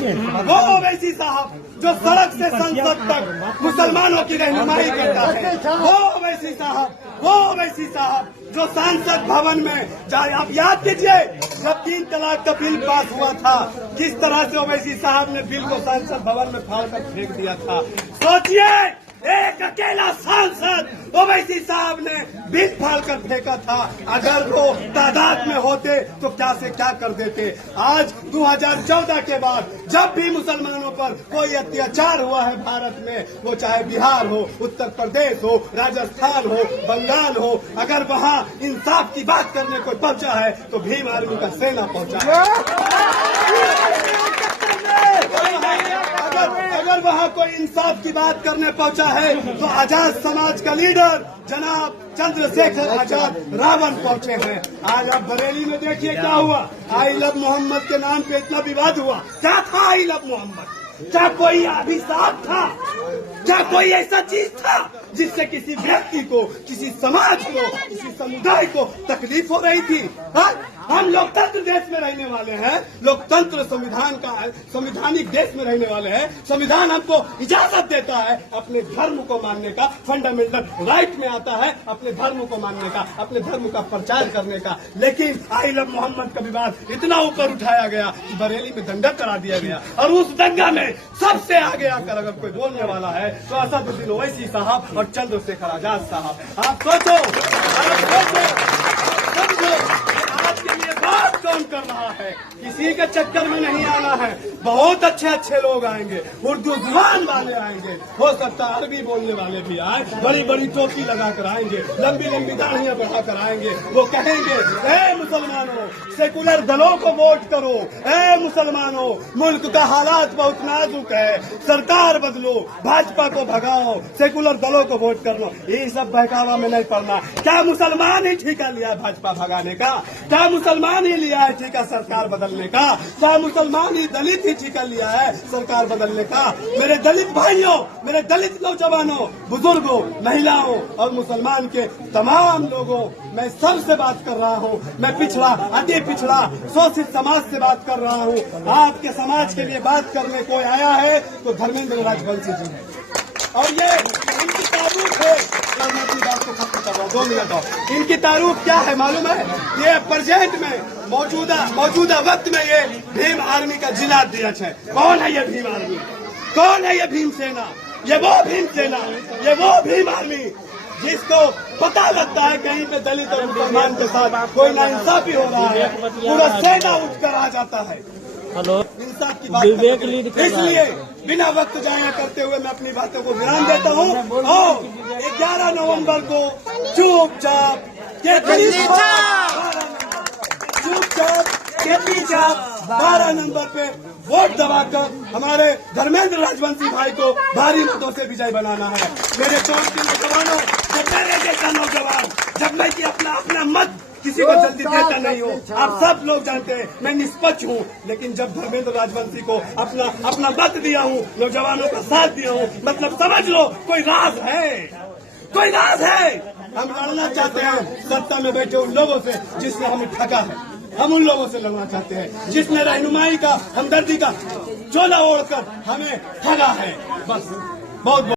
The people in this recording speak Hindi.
वो ओवैसी साहब जो सड़क से संसद तक मुसलमानों की रहनुमाई करता है, वो ओवैसी साहब जो सांसद भवन में जाए। आप याद कीजिए जब 3 तलाक का बिल पास हुआ था, किस तरह से ओवैसी साहब ने बिल को सांसद भवन में फाड़कर फेंक दिया था। सोचिए, एक अकेला सांसद ओवैसी साहब ने बिल फाड़कर फेंका था। अगर वो तादाद में होते तो क्या से क्या कर देते। आज 2014 के बाद जब भी मुसलमानों पर कोई अत्याचार हुआ है भारत में, वो चाहे बिहार हो, उत्तर प्रदेश हो, राजस्थान हो, बंगाल हो, अगर वहाँ इंसाफ की बात करने को पहुंचा है तो भीम आर्मी का सेना पहुंचा है। अगर वहाँ कोई इंसाफ की बात करने पहुंचा है तो आजाद समाज का लीडर जनाब चंद्रशेखर आजाद रावण पहुंचे हैं। आज आप बरेली में देखिए क्या हुआ। आई लव मोहम्मद के नाम पे इतना विवाद हुआ। क्या था आई लव मोहम्मद? क्या कोई अभिशाप था? क्या कोई ऐसा चीज था जिससे किसी व्यक्ति को, किसी समाज को, किसी समुदाय को तकलीफ हो रही थी? हा? हम लोकतंत्र देश में रहने वाले हैं, लोकतंत्र संविधानिक देश में रहने वाले हैं। संविधान हमको इजाजत देता है अपने धर्म को मानने का, फंडामेंटल राइट में आता है अपने धर्म को मानने का, अपने धर्म का प्रचार करने का। लेकिन आई लव मोहम्मद का विवाद इतना ऊपर उठाया गया कि बरेली में दंगा करा दिया गया, और उस दंगा में सबसे आगे आकर अगर कोई बोलने वाला है तो असदुद्दीन ओवैसी साहब और चंद्रशेखर आजाद साहब। आप सोचो, आज के लिए बात कौन कर रहा है? किसी के चक्कर में नहीं आना है। बहुत अच्छे अच्छे लोग आएंगे, उर्दू जुबान वाले आएंगे, हो सकता है अरबी बोलने वाले भी आए, बड़ी बड़ी टोपी लगाकर आएंगे, लंबी लंबी दाढ़ियां बढ़ाकर आएंगे। वो कहेंगे, ए मुसलमानों, सेकुलर दलों को वोट करो। ए मुसलमानों, मुल्क का हालात बहुत नाजुक है, सरकार बदलो, भाजपा को भगाओ, सेकुलर दलों को वोट कर लो। ये सब बहकावा में नहीं पड़ना। क्या मुसलमान ही ठेका लिया भाजपा भगाने का? क्या मुसलमान ही लिया है ठेका सरकार बदलने का? क्या मुसलमान ही दलित ही ठेका लिया है सरकार बदलने का? मेरे दलित भाइयों, मेरे दलित नौजवानों, बुजुर्गों, महिलाओं और मुसलमान के तमाम लोगों, मैं सबसे बात कर रहा हूँ। मैं पिछड़ा, अति पिछड़ा, शोषित समाज से बात कर रहा हूँ। आपके समाज के लिए बात करने कोई आया है तो धर्मेंद्र राजवंशी जी है, और ये इनकी तारीफ है। मैं अपनी बात को खत्म कर रहा हूँ, 2 मिनट और। इनकी तारीफ क्या है मालूम है? ये प्रेजेंट में मौजूदा वक्त में ये भीम आर्मी का जिला अध्यक्ष है। कौन है ये भीम आर्मी? कौन है ये भीम सेना? ये वो भीम सेना, ये वो भीम आर्मी जिसको पता लगता है कहीं पे दलित और मुसलमान के साथ कोई नाइंसाफी हो रहा है, पूरा सेना उठकर आ जाता है इंसाफ की बात करने। इसलिए बिना वक्त जाया करते हुए मैं अपनी बातों को विराम देता हूँ। और 11 नवंबर को चुपचाप केपी छाप 12 नंबर पे वोट दबाकर हमारे धर्मेंद्र राजवंशी भाई को भारी मतों से विजय बनाना है। मेरे चौक के नौजवानों, जब मेरे जैसा नौजवान, जब मैं अपना मत किसी को जल्दी देता नहीं हूँ, आप सब लोग जानते हैं मैं निष्पक्ष हूँ। लेकिन जब धर्मेंद्र राजवंशी को अपना मत दिया हूँ, नौजवानों का साथ दिया हूँ, मतलब समझ लो कोई राज है, कोई राज है। हम लड़ना चाहते हैं सत्ता में बैठे उन लोगों से जिसने हमें ठगा है। हम उन लोगों से लड़ना चाहते हैं जिसने रहनुमाई का, हमदर्दी का चोला ओढ़कर हमें ठगा है। बस बहुत